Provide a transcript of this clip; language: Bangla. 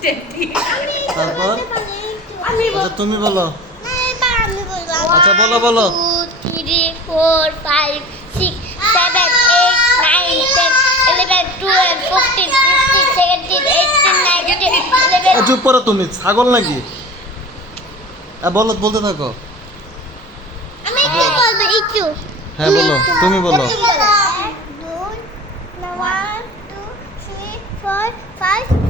তারপর আচ্ছা তুমি বলো আচ্ছা, বলো, বলো। Two three four five six seven eight nine ten eleven twelve fifteen fifteen seventeen eighteen nineteen eleven চুপ করো তুমি ছাগল নাকি বলো বলতে থাকো আমি কি বলব একটু হ্যাঁ বলো তুমি বলো এক,